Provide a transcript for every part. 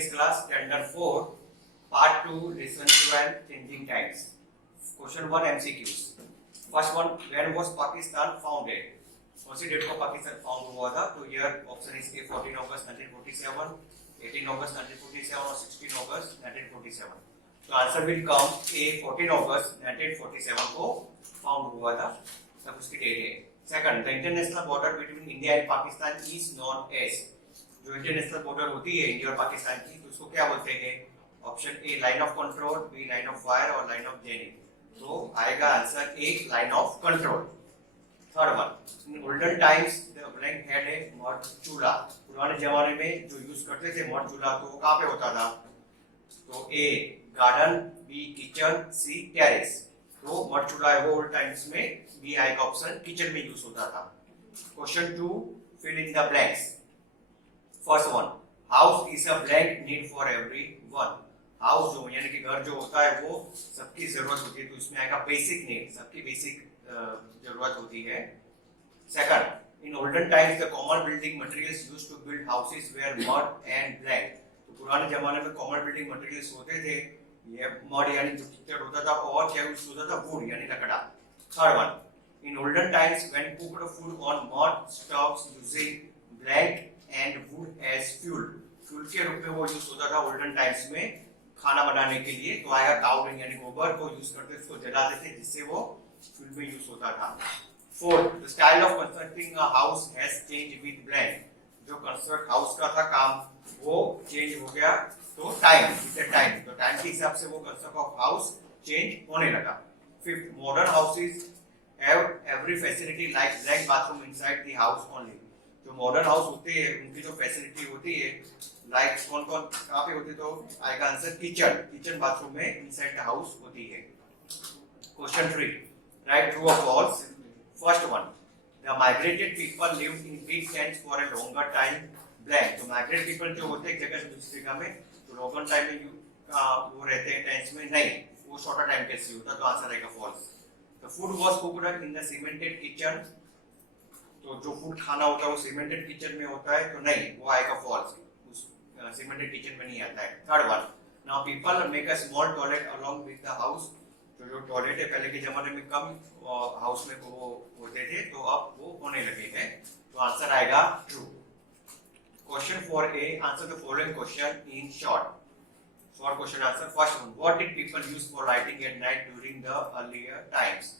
GS class Standard 4 Part 2 Lesson 12 Changing Times. Question 1 MCQs. First one, when was Pakistan founded? कौन सी date को Pakistan found हुआ था? तो year option is a 14 अगस्त 1947, 18 अगस्त 1947 और 16 अगस्त 1947. तो आंसर विल कम ए 14 अगस्त 1947 को फाउंड हुआ था, तब उसकी डेट है. Second, the international border between India and Pakistan is known as. जो इंटरनेशनल बॉर्डर होती है इंडिया और पाकिस्तान की, तो उसको क्या बोलते हैं? Option A line of control, B line of fire और लाइन ऑफ जेनिथ. तो आएगा answer A line of control. Third one, in olden times the blank had a mud chulha. पुराने जमाने में जो यूज करते थे मड चूल्हा, तो कहाँ पे होता था? तो A garden, B kitchen, C terrace. तो मड चूल्हा है वो ओल्ड टाइम्स में, बी आएगा ऑप्शन किचन में यूज होता था. Question 2, fill in the blanks. First one, house is a blank need for everyone. House जो यानी कि घर जो होता है वो सबकी जरूरत होती है, तो इसमें आएगा बेसिक नीड, सबकी बेसिक जरूरत होती है. Second, in olden times the common building materials used to build houses where mud and blank. तो पुराने जमाने में कॉमन बिल्डिंग मटेरियल्स होते थे, ये मड यानी जो कीचड़ होता था, और क्या यूज होता था? वुड यानी लकड़ा. Third one, in olden times when cooked food on mud stoves using blank and wood as fuel. Fuel के रूप में वो यूज होता था ओल्डन टाइम्स में खाना बनाने के लिए. तो आया काउ डंग यानी गोबर को यूज करते थे, उसको जलाते थे, जिससे वो फ्यूल में यूज होता था. Fourth, the style of constructing a house has changed with blank. जो कंस्ट्रक्ट हाउस का था काम, वो चेंज हो गया तो टाइम, विद टाइम. तो टाइम के हिसाब से वो कंस्ट्रक्ट ऑफ हाउस चेंज होने लगा. Fifth, modern houses have every facility like blank bathroom inside the house only. जो मॉडर्न हाउस होते हैं उनकी जो फैसिलिटी होती है, लाइक कौन कौन कहाँ पे होती है? तो आएगा आंसर किचन, किचन बाथरूम में इनसाइड द हाउस होती है. क्वेश्चन 3, राइट ट्रू और false. First one, the migrated people lived in big tents for a longer time blank. तो माइग्रेट पीपल जो होते हैं एक जगह से दूसरी जगह में, तो लॉन्गर टाइम में वो रहते हैं टेंट्स में, नहीं, वो शॉर्टर टाइम के लिए होता है. तो आंसर आएगा false. The food was cooked in the cemented kitchen. तो जो फूड खाना होता है वो सीमेंटेड किचन में होता है, तो नहीं, वो आएगा फॉल्स, सीमेंटेड किचन में नहीं आता है. Third one, now people make a small toilet along with the house. तो जो टॉयलेट है पहले के जमाने में कम हाउस में वो होते थे, तो अब वो होने लगे हैं. तो आंसर आएगा true. Question 4a, answer the following question in short. Short question answer. First one, what did people use for lighting at night during the earlier times.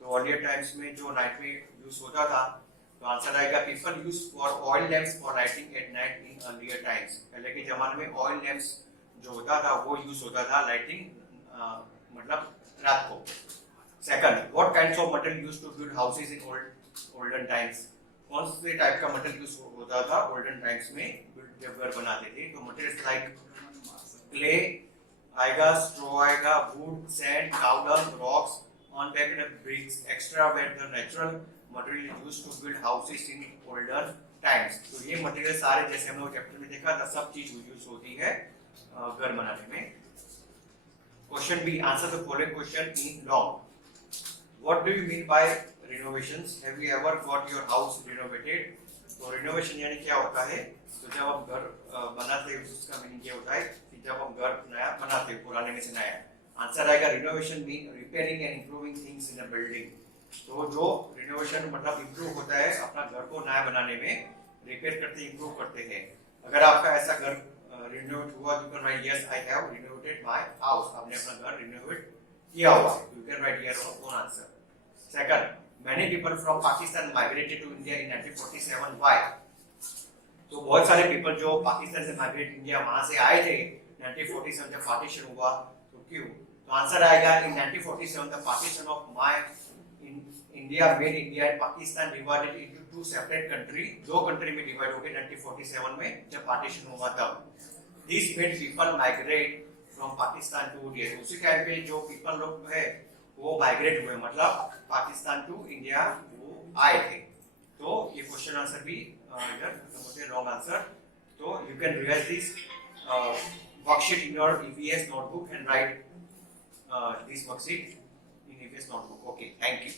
तो अर्लियर टाइम्स में जो नाइट में यूज होता था, तो answer आएगा people use for oil lamps for lighting at night in earlier times. पहले के जमाने में ऑयल लैंप्स जो होता था वो यूज होता था लाइटिंग, मतलब रात को. Second, what kinds of material used to build houses in olden times. कौन से टाइप का मटेरियल यूज होता था ओल्डन टाइम्स में जब घर बनाते थे? तो मटेरियल्स लाइक क्ले आएगा, स्ट्रॉ आएगा, wood, sand, cow dung, rocks, unbaked bricks, extra wet the natural material used to build houses in olden times. तो ये मटेरियल सारे, जैसे हम लोग चैप्टर में देखा था, सब चीज यूज होती है घर बनाने में. Question B, answer the following question in long. What do you mean by renovations? Have you ever got your house renovated? तो रिनोवेशन यानी क्या होता है? तो जब हम घर बनाते हैं, उसका मीनिंग ये होता है कि जब हम घर नया बनाते हैं, पुराने में से नया. आंसर आएगा renovation mean repairing and improving things in a building. तो जो रिनोवेशन मतलब इंप्रूव होता है, अपना घर को नया बनाने में रिपेयर करते, इंप्रूव करते हैं. अगर आपका ऐसा घर रिनोवेट हुआ, you can write yes I have renovated my house. आपने अपना घर रिनोवेट किया हुआ है, you can write here on answer. Second, many people from Pakistan migrated to India in 1947. Why? तो बहुत सारे पीपल जो पाकिस्तान से माइग्रेट इंडिया वहां से आए थे 1947 जब पार्टीशन हुआ, तो क्यों? तो आंसर आएगा in 1947 the partition of my India made India and Pakistan divided into two separate country. दो कंट्री में डिवाइड हो गए 1947 में जब पार्टीशन हुआ तब. This made people migrate from Pakistan to India. उसी टाइम पे जो पीपल लोग है वो माइग्रेट हुए, मतलब पाकिस्तान टू इंडिया वो आए थे. तो ये क्वेश्चन आंसर भी इधर रॉन्ग आंसर. तो you can revise this worksheet in your EVS notebook and write this worksheet in EVS notebook. Okay, thank you.